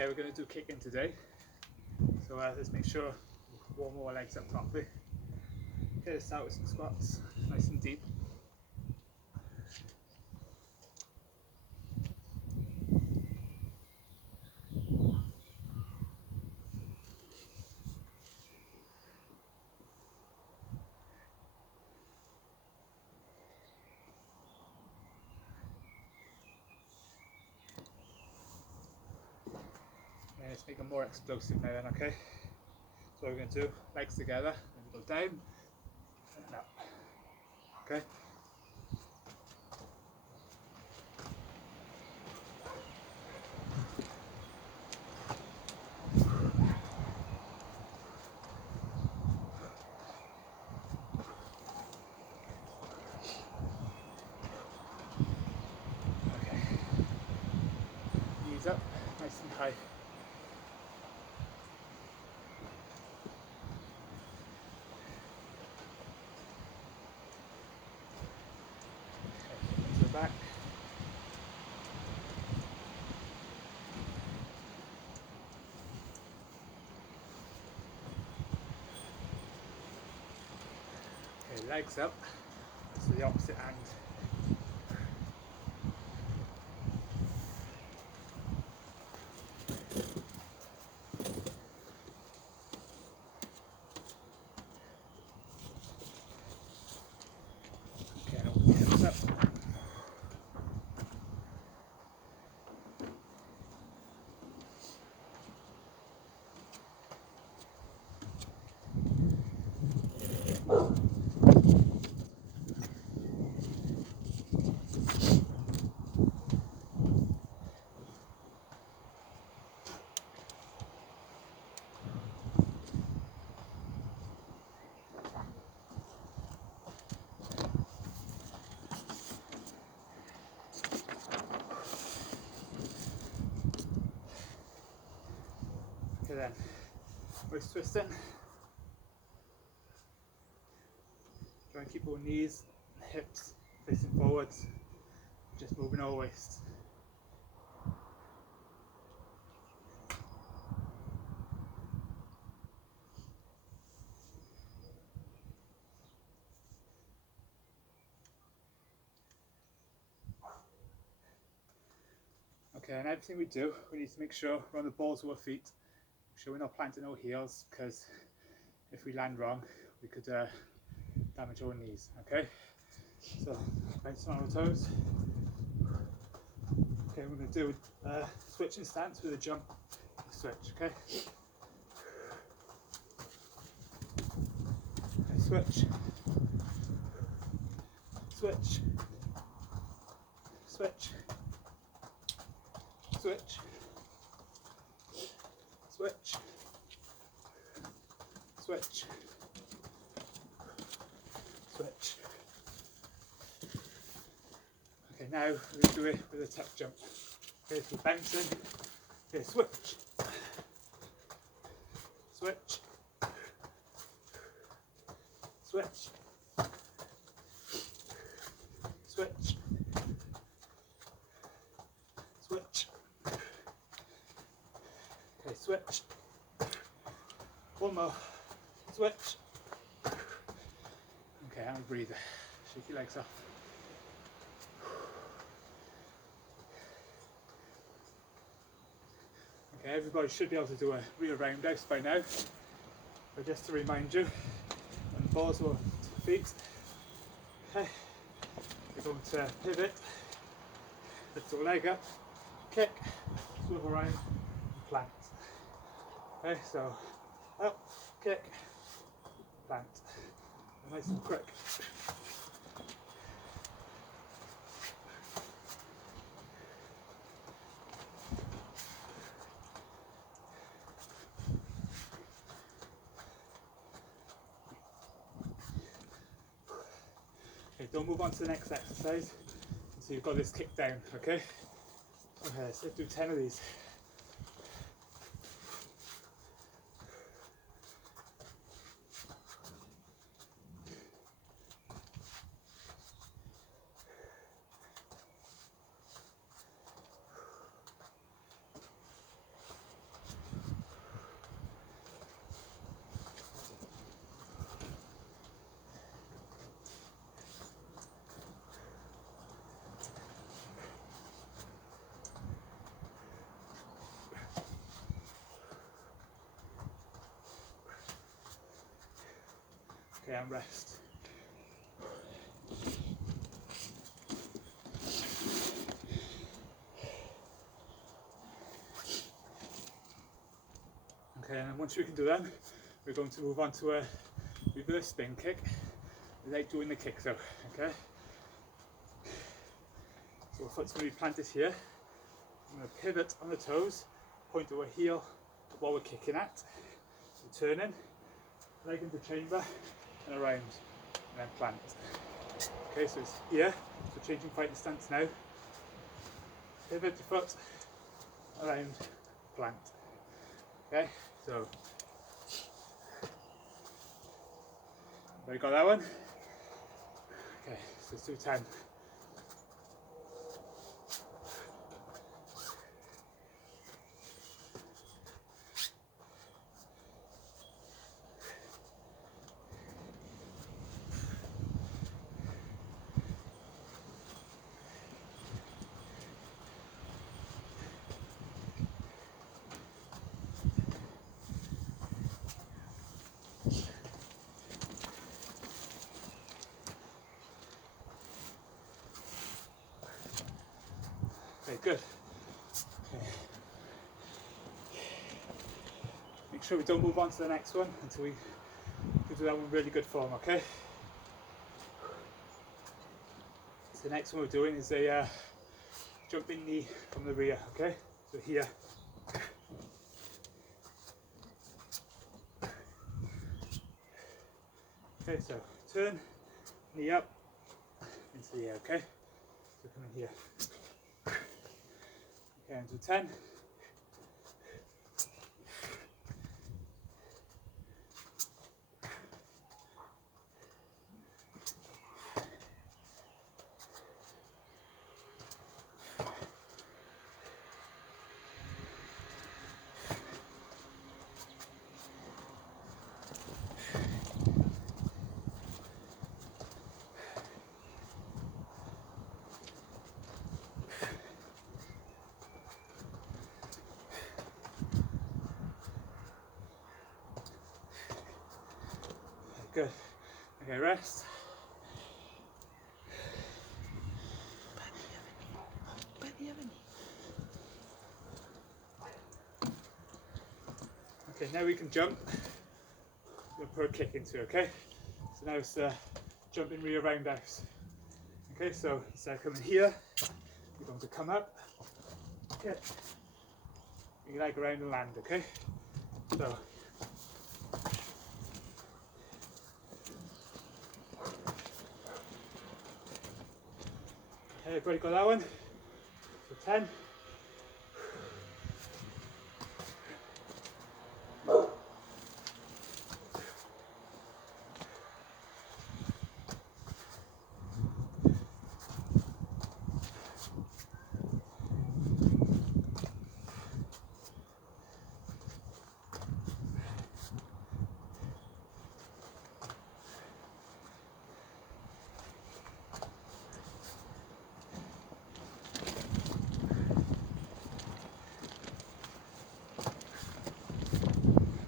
Okay, we're going to do kicking today. So let's make sure we warm our legs up properly. Okay, let's start with some squats, nice and deep. And let's make them more explosive now then, okay? So what we're going to do, legs together, and go down and up. Okay? Okay. Knees up, nice and high. Okay, into the back. Okay, legs up. So the opposite hand. Okay, open the hips up. Okay then, waist twisting. Try and keep our knees and hips facing forwards, just moving our waist. Okay, and everything we do, we need to make sure we're on the balls of our feet. Make sure we're not planting our heels, because if we land wrong, we could damage our knees. Okay, so bounce on our toes. Okay, we're going to do switching stance with a jump switch. Okay, switch, switch, switch, switch, switch, switch, switch. Okay, now we're going to do it with a tuck jump. Okay, so bouncing. Okay, switch, switch, switch, switch, switch. Okay, switch. One more. Switch. Okay, have a breather. Shake your legs off. Okay, everybody should be able to do a real roundhouse by now. But just to remind you, when the balls are feet, okay, you're going to pivot, lift your leg up, kick, swivel around, and plant. Okay, so up, kick, plant. Nice and quick. Okay, don't move on to the next exercise. So you've got this kick down, okay? Okay, let's do 10 of these. Okay, and rest. Okay, and once we can do that, we're going to move on to a reverse spin kick without doing the kick though, okay? So our foot's going to be planted here. I'm going to pivot on the toes, point our heel to what we're kicking at. So turning, leg into chamber and around, and then plant. Okay, so it's here, so changing fighting stance now. Pivot your foot, around, plant. Okay, so we got that one. Okay, so let's do 10. Okay, good. Okay. Make sure we don't move on to the next one until we can do that one in really good form, okay? So the next one we're doing is a jumping knee from the rear, okay? So here. Okay, so turn, knee up, into the air, okay? So come in here. Okay, and do 10. Good. Okay, rest. Okay, now we can jump. We'll put a kick into it, okay? So now it's jumping rear roundhouse. Okay, so instead of coming here, you're going to come up, hit, your leg around and land, okay? So, okay, everybody got that one? So 10.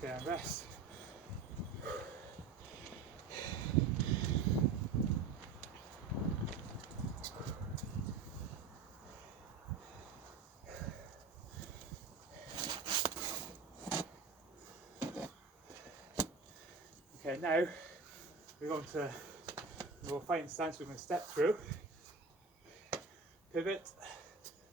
Okay, and rest. Okay, now we're going to more fighting stance. We're going to step through, pivot,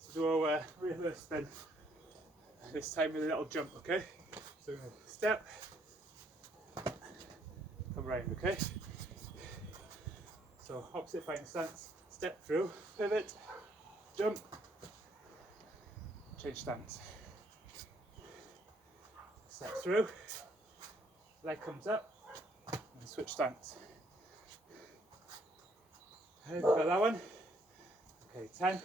so do our reverse spin. This time with a little jump, okay? So we're going to step, come round, okay? So opposite fighting stance, step through, pivot, jump, change stance. Step through, leg comes up, and switch stance. Okay, got that one? Okay, 10.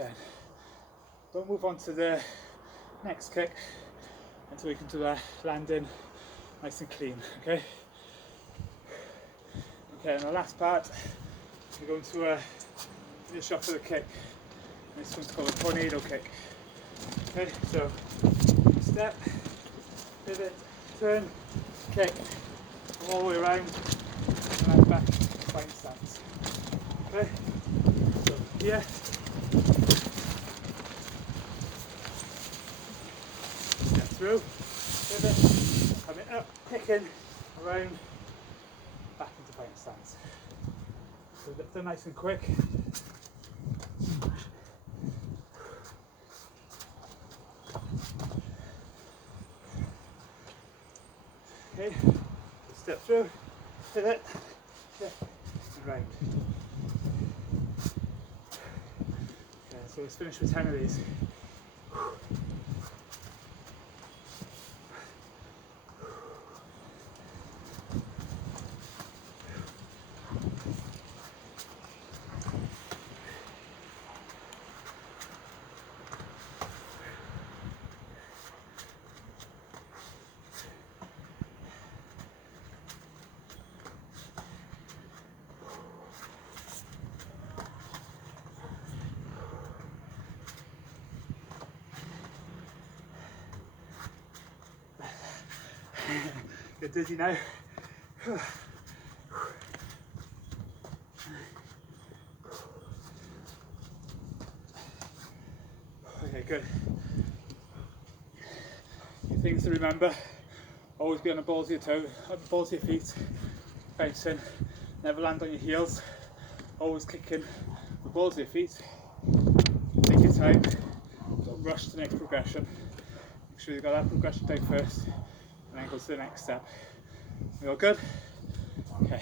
again. Don't move on to the next kick until we can do a landing nice and clean, okay? Okay, and the last part, we're going to finish off with a kick. This one's called a tornado kick. Okay, so step, pivot, turn, kick, go all the way around, and then back to fine stance. Okay, so here, step through, pivot, coming up, kicking, around, back into fine stance. So they're nice and quick. Okay, so step through, pivot, kick, and round. Okay, so let's finish with 10 of these. Get dizzy now. Okay, good. Things to remember: always be on the balls of your toes, on the balls of your feet, bouncing. Never land on your heels. Always kicking the balls of your feet. Take your time. Don't rush to the next progression. Make sure you've got that progression down first, and then go to the next step. We all good? Okay.